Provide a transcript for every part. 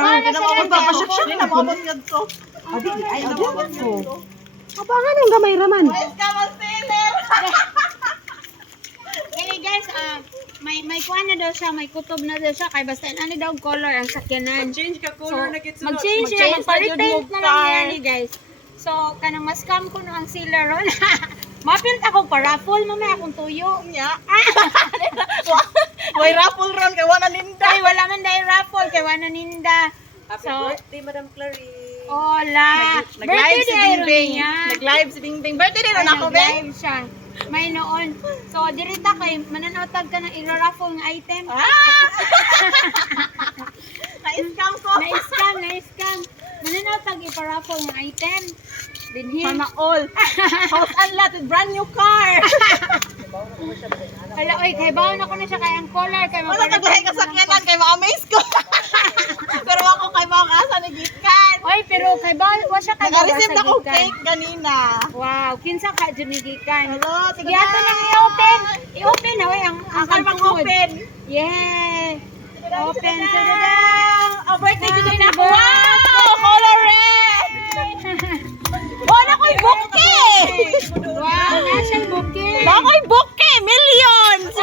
Magpapasyak na mabot yun to. Ay, mabot ko. Abangan ng gamay raman. Kaya guys, may kuha na daw siya, may kutob na daw siya, kaya basta ano daw color ang sakyanan. Change ka color na kitso. Mag-change siya, mag-repaint na lang yan guys. So, kanang mas scam ko na ang sealer ron. Mapilt ako pa raffle, mamaya akong tuyo. Nya. May raffle ron kay wala ninda. Ay, wala man dahil raffle, kaya wala ninda. Happy So, birthday, Madam Clarice. Hola! Nag-live si Birthday Bingbing. niya. Nag-live si Bingbing. Birthday din ako, Ben. Nag-live siya. May noon. So, dirita kay mananotag ka ng ira-raffle ng item. Na-scam ko. Na-scam. Mananotag ipa-raffle ng item. Binhin. Sana all. House unlocked with brand new car. Hala, oy, kay bawon ako na siya kay ang color. Kay Wala naglahay ka sa kanan kay ma-amaze ko. Pero ako kay mga asa nagikan. Oy, pero kay bawon wa siya kay Nag-receive na ko gikan. cake ganina. Wow, kinsa ka dyan nagikan. Hello, Sige, ato lang i-open. I-open na, oy, ang Ang mag-open. Yeah. Open. Oh, birthday ko din ako. Wow! Wow! Color red! Wala ko'y bouquet! Wow, national bouquet. Wala ko'y bouquet! Millions! So,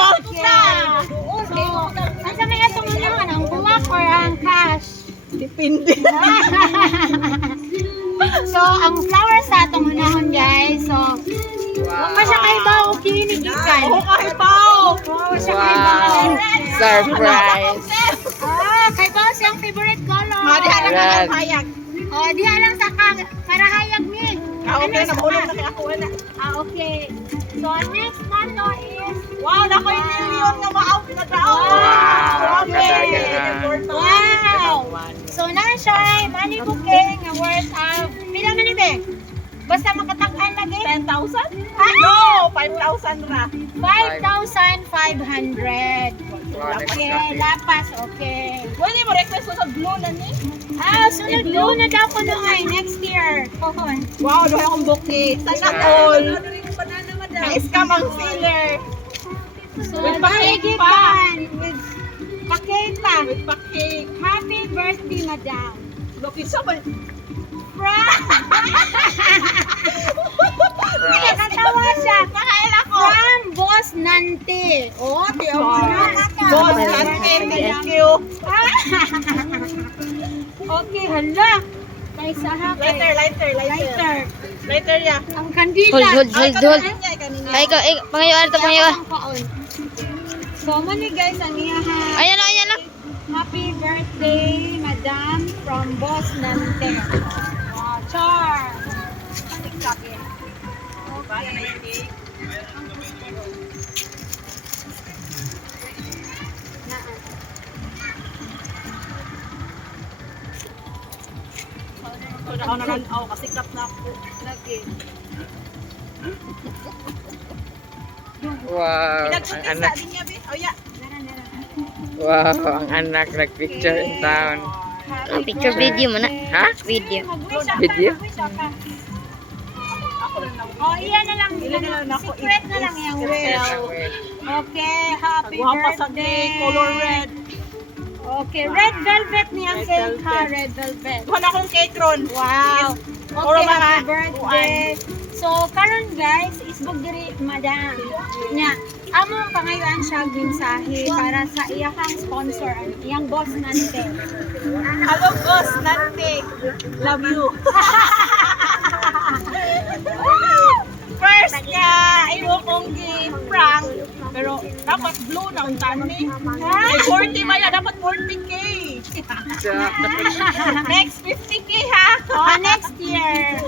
asa may atong unahan, ang buwak or ang cash? Depende. So, ang flowers sa atong unahon, guys. So, wag pa siya kay Bao kinigikan. Oo, kahit pao! Wag siya kay Bao. Surprise! Kay Bao siyang favorite color. Madihan lang Red. ang hayag. Diha lang sa para hayag ni. Okay, nabulog na kaya ako wala. Okay. So, next nato is Wow, na ko'y million na ma-out na daw! Wow! Grabe! wow. So, na siya money bouquet nga worth of pila man ibe? Basta makatag-an lagi. 10,000? No! 5,000 ra. 5,500. Okay, lapas, okay. Pwede mo request ko sa blue na ni? Sunod blue na daw ko nung ay next year. Pohon. Wow, doon akong bouquet. Sana all. Na-scam ang sealer. So, With pa-cake cake pa. pan. With pa-cake pa. With pa-cake. Happy birthday, madam. Look, isa ba? From... Nakatawa siya. Nakaila ko. From Boss Nante. Oh, tiyo mo na. Boss, thank you. Okay, hala. Kay Saha. Lighter. Lighter ya. Ang kandila. Hold. Kanina. Ay, ikaw, pangayon, ito, pangayon. So, mani guys, ang iyahan. Ayan lang. Happy birthday, madam, from Boss Nante. Wow, char. Okay. Ako nananaw kasi kap na ako. Lagi. Wow, ang Pinagsutin sa anak. din niya, Bi. Oh, yeah. Wow, ang anak nag-picture in town. Happy Picture video mo na. Ha? Video. Video? Ako rin na. Oh, iyan na lang. Ilan na lang ako. Secret na lang yung wish. Okay, happy Guwapa sa birthday. cake, color red. Okay, red velvet niyang Red cake ha, velvet. red velvet. Wala akong cake ron. Wow. Puro Okay, mga happy birthday. So, karon guys, isbog diri madam. Nya, among pangayuan siya mensahe para sa iyang sponsor, ang iyang boss nante. Hello, boss. Nante. Love you. First nga, ayaw kong gi-prank. Pero dapat blue na ang tani. Ay, 40 maya, dapat 40k. Next, 50k ha. Next year.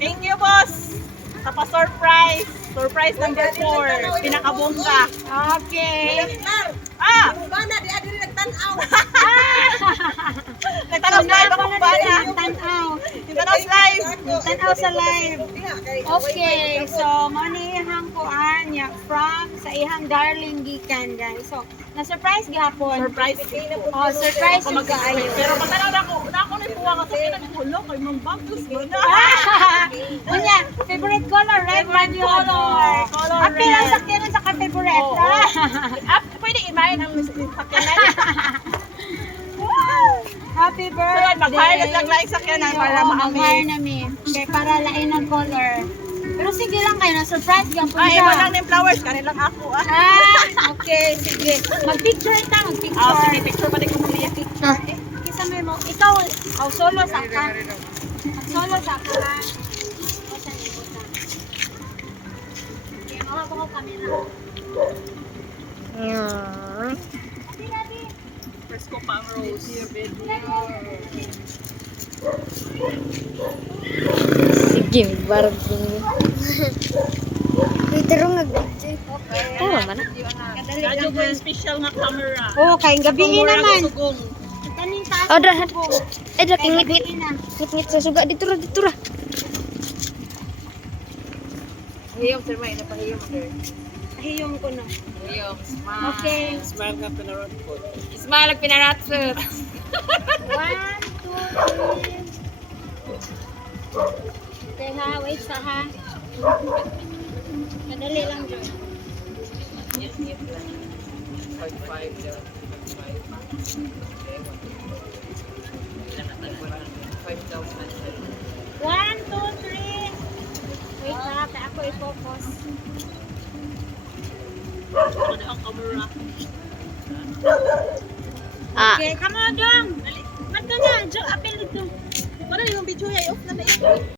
Thank you, boss. Surprise. Surprise number 4. Pinakabongga. Okay. Nagtanaw live akong bana. Tanaw. Nagtanaw live. Tanaw sa live. Okay, so manihang ko anya from sa ihang darling gikan guys. So, na-surprise gihapon. Surprise. Oh, surprise Ako yung mag-aayo. kaayo. Pero pag na ako na puwa ka sa kinan ko, lo, kay Ma'am Baptus mo na. Unya, favorite color, red Favorite color. Color Happy lang red. sa kinan sa ka-favorite. Oo. Pwede imayin ang sakyanan. Wow! Mag-hire na lang sa kanan para Oo, maami. mag-hire namin. Okay, para lain ang color. Pero sige lang kayo, na-surprise ka po Ay, siya. wala ng flowers. Kanilang ako ah. Okay, sige. Mag-picture ita, mag-picture. Ah, sige, picture pa din ko mamaya. Kisa mo, ikaw, solo sa ka. Solo sa ka. O, sa likod na. Okay, mawag ko camera. Adi, adi. First ko pa ang rose. Sige, barang ini. Pero nga. Tama man. Kadali Radyo lang ko yung special nga camera. Oo, kayong gabihin Mura naman. ko sugong. Kaning taas. Oh, dah. ko. Eh, dah Kayong kingit-ngit. gabihin na. Ngit-ngit sa suga. Dito ra. Hiyom, sir, may napahiyom, sir. Ahiyong ko no. Hiyom, smile. Okay. Smile nga pinarot ko. Smile, pinarat, sir. 1, 2, 3. Okay ha, wait sa ha. Kadali lang dyan. Yes, yes. 5-5 daw. 5,000. 1, 2, 3. Wait ha, kaya ako i-focus. Ano na ang camera? Okay, come on dong. Dali. Ba't na na? Diyo, apel dito. Para yung video ay off na na yun.